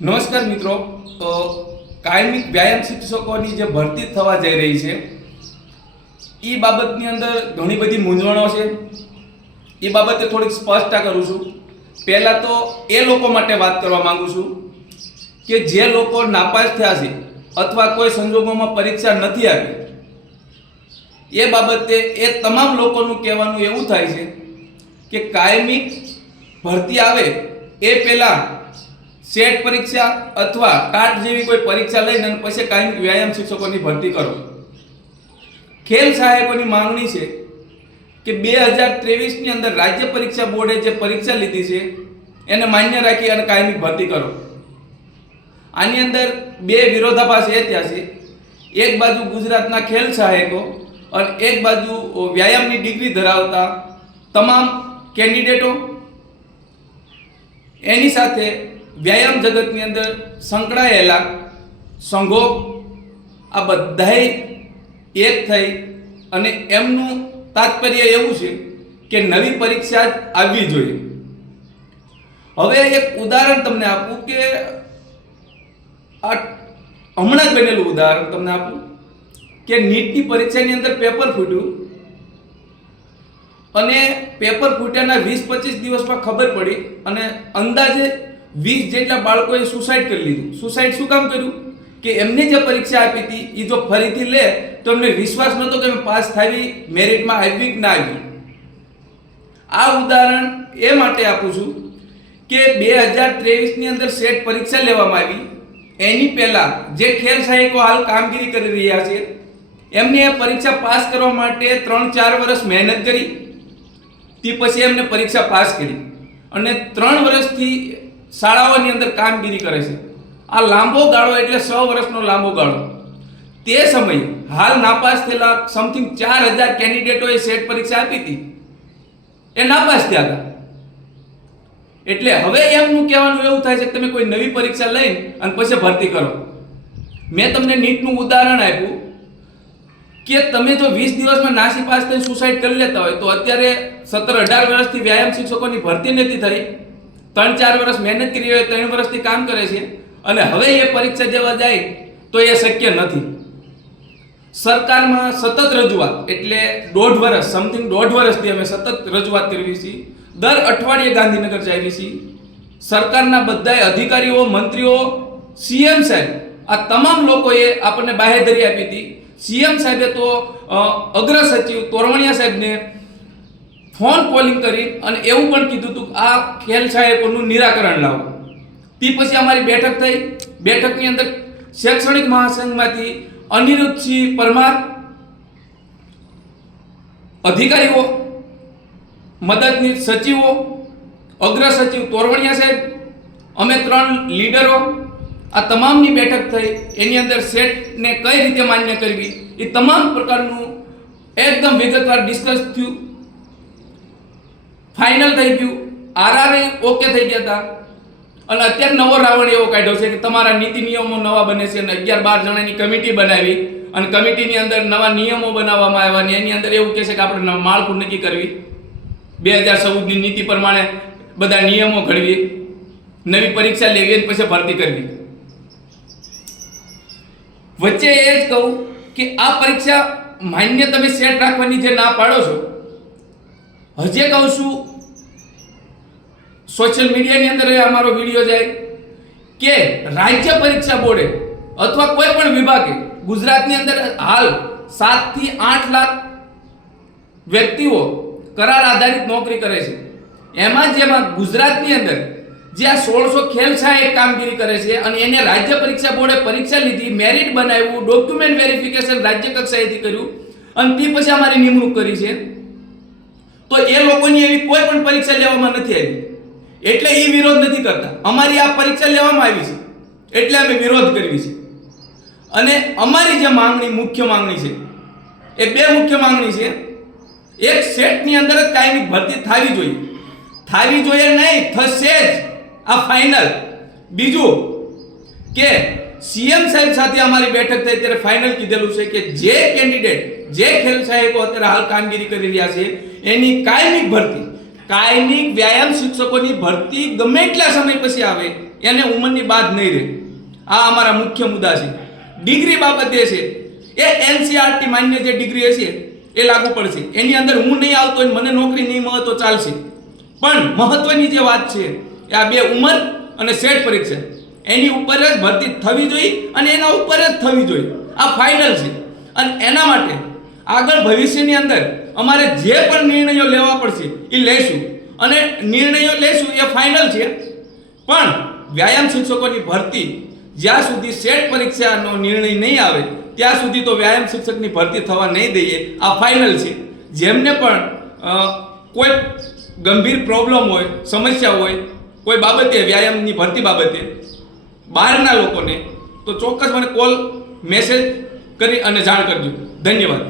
નમસ્કાર મિત્રો, કાયમિક વ્યાયામ શિક્ષકોની જે ભરતી થવા જઈ રહી છે એ બાબતની અંદર ઘણી બધી મૂંઝવણો છે. એ બાબતે થોડીક સ્પષ્ટતા કરું છું. પહેલાં તો એ લોકો માટે વાત કરવા માંગુ છું કે જે લોકો નાપાસ થયા છે અથવા કોઈ સંજોગોમાં પરીક્ષા નથી આપી, એ બાબતે એ તમામ લોકોનું કહેવાનું એવું થાય છે કે કાયમિક ભરતી આવે એ પહેલાં સેટ પરીક્ષા અથવા ટાટ જેવી કોઈ પરીક્ષા લઈને અને પછી કાયમિક વ્યાયામ શિક્ષકોની ભરતી કરો. ખેલ સહાયકોની માંગણી છે કે 2023ની અંદર રાજ્ય પરીક્ષા બોર્ડે જે પરીક્ષા લીધી છે એને માન્ય રાખી અને કાયમિક ભરતી કરો. આની અંદર બે વિરોધાભાસ એ થયા છે. એક બાજુ ગુજરાતના ખેલ સહાયકો અને એક બાજુ વ્યાયામની ડિગ્રી ધરાવતા તમામ કેન્ડિડેટો, એની સાથે વ્યાયામ જગતની અંદર સંકળાયેલા સંઘો, આ બધાય એક થઈ અને એમનું તાત્પર્ય એવું છે કે નવી પરીક્ષા જ આવવી જોઈએ. હવે એક ઉદાહરણ તમને આપું કે આ હમણાં જ બનેલું ઉદાહરણ તમને આપું કે નીટની પરીક્ષાની અંદર પેપર ફૂટ્યું અને પેપર ફૂટ્યાના 20-25 દિવસમાં ખબર પડી અને અંદાજે 20 જેટલા બાળકોએ સુસાઇડ કરી લીધું. સુસાઇડ શું કામ કર્યું કે એમને જે પરીક્ષા આપી હતી એ જો ફરીથી લે તો એમને વિશ્વાસ નહોતો કે પાસ થાવી, મેરિટમાં આવી કે ના આવી. આ ઉદાહરણ એ માટે આપું છું કે 2023ની અંદર સેટ પરીક્ષા લેવામાં આવી એની પહેલાં જે ખેલ સહાયકો હાલ કામગીરી કરી રહ્યા છે એમને એ પરીક્ષા પાસ કરવા માટે 3-4 વર્ષ મહેનત કરી, તે પછી એમને પરીક્ષા પાસ કરી અને 3 વર્ષથી શાળાઓની અંદર કામગીરી કરે છે. આ લાંબો ગાળો એટલે 6 વર્ષનો લાંબો ગાળો. તે સમયે હાલ નાપાસ થયેલા સમથિંગ 4000 કેન્ડિડેટોએ સેટ પરીક્ષા આપી હતી, એ નાપાસ થયા હતા. એટલે હવે એમનું કહેવાનું એવું થાય છે કે તમે કોઈ નવી પરીક્ષા લઈને અને પછી ભરતી કરો. મેં તમને નીટનું ઉદાહરણ આપ્યું કે તમે જો 20 દિવસમાં નાસી પાસ થઈને સુસાઇડ કરી લેતા હોય તો અત્યારે 17-18 વર્ષથી વ્યાયામ શિક્ષકોની ભરતી નથી થઈ, 3-4 વર્ષ મહેનત કરી હોય, 3 વર્ષથી કામ કરે છે અને હવે એ પરીક્ષા દેવા જાય તો એ શક્ય નથી. સરકારમાં સતત રજૂઆત એટલે 1.5 વર્ષ, સમથિંગ 1.5 વર્ષથી અમે સતત રજૂઆત કરવી છીએ. દર અઠવાડિયે ગાંધીનગર જઈએ છીએ. સરકારના બધા અધિકારીઓ, મંત્રીઓ, સીએમ સાહેબ, આ તમામ લોકોએ આપણને બાહેધરી આપી હતી. સીએમ સાહેબે તો અગ્ર સચિવ તોરવણિયા સાહેબને ફોન કોલિંગ કરી અને એવું પણ કીધું હતું કે આ ખેલ સહાયકોનું નિરાકરણ લાવો. તે પછી અમારી બેઠક થઈ. બેઠકની અંદર શૈક્ષણિક મહાસંઘમાંથી અનિરુદ્ધસિંહ પરમાર, અધિકારીઓ, મદદની સચિવો, અગ્ર સચિવ તોરવણિયા સાહેબ, અમે 3 લીડરો, આ તમામની બેઠક થઈ. એની અંદર સેટને કઈ રીતે માન્ય કરવી એ તમામ પ્રકારનું એકદમ વિગતવાર ડિસ્કસ થયું. ફાઇનલ થઈ ગયું. આરઆરએ ઓકે થઈ ગયા હતા અને અત્યારે નવો રાવણ એવો કાઢ્યો છે કે તમારા નીતિ નિયમો નવા બને છે અને 11-12 જણાની કમિટી બનાવી અને કમિટીની અંદર નવા નિયમો બનાવવામાં આવ્યા અને એની અંદર એવું કહે છે કે આપણે માળખું નક્કી કરવી, 2014ની નીતિ પ્રમાણે બધા નિયમો ઘડવી, નવી પરીક્ષા લેવી અને પછી ભરતી કરવી. વચ્ચે એ જ કહું કે આ પરીક્ષા માન્ય તમે સેટ રાખવાની જે ના પાડો છો, હજે કહું છું, સોશિયલ મીડિયાની અંદર અમારો વિડીયો જાય કે રાજ્ય પરીક્ષા બોર્ડે અથવા કોઈ પણ વિભાગે ગુજરાતની અંદર હાલ 7 થી 8 લાખ વ્યક્તિઓ કરાર આધારિત નોકરી કરે છે. જેમાં ગુજરાતની અંદર જે આ 1600 ખેલ સહાયક કામગીરી કરે છે અને એને રાજ્ય પરીક્ષા બોર્ડે પરીક્ષા લીધી, મેરિટ બનાવ્યું, ડોક્યુમેન્ટ વેરિફિકેશન રાજ્ય કક્ષાએથી કર્યું અને તે પછી અમારી નિમણૂક કરી છે, તો એ લોકોની એવી કોઈ પણ પરીક્ષા લેવામાં નથી આવી. એટલે એ વિરોધ નથી કરતા. અમારી આ પરીક્ષા લેવામાં આવી છે એટલે અમે વિરોધ કરવી છે. અને અમારી જે માંગણી, મુખ્ય માંગણી છે એ બે મુખ્ય માંગણી છે. એક, સેટની અંદર જ કાયમી ભરતી થવી જોઈએ. થવી જોઈએ નહીં, થશે જ, આ ફાઇનલ. બીજું કે સીએમ સાહેબ સાથે અમારી બેઠક થઈ ત્યારે ફાઇનલ કીધેલું છે કે જે કેન્ડિડેટ, જે ખેલ સહાયકો અત્યારે હાલ કામગીરી કરી રહ્યા છે એની કાયમિક ભરતી, કાયમિક વ્યાયામ શિક્ષકોની ભરતી ગમે એટલા સમય પછી આવે એને ઉંમરની બાદ નહીં રહે. આ અમારા મુખ્ય મુદ્દા છે. ડિગ્રી બાબતે છે એ NCERT માન્ય જે ડિગ્રી હશે એ લાગુ પડશે. એની અંદર હું નહીં આવતો અને મને નોકરી નહીં મળે તો ચાલશે. પણ મહત્વની જે વાત છે એ આ બે ઉંમર અને સેટ પરીક્ષા એની ઉપર જ ભરતી થવી જોઈએ અને એના ઉપર જ થવી જોઈએ. આ ફાઇનલ છે. અને એના માટે આગળ ભવિષ્યની અંદર અમારે જે પણ નિર્ણયો લેવા પડશે એ લઈશું અને નિર્ણયો લઈશું એ ફાઇનલ છે. પણ વ્યાયામ શિક્ષકોની ભરતી જ્યાં સુધી સેટ પરીક્ષાનો નિર્ણય નહીં આવે ત્યાં સુધી તો વ્યાયામ શિક્ષકની ભરતી થવા નહીં દઈએ. આ ફાઇનલ છે. જેમને પણ કોઈ ગંભીર પ્રોબ્લેમ હોય, સમસ્યા હોય કોઈ બાબતે, વ્યાયામની ભરતી બાબતે બહારના લોકોને, તો ચોક્કસ મને કોલ મેસેજ કરી અને જાણ કરજો. ધન્યવાદ.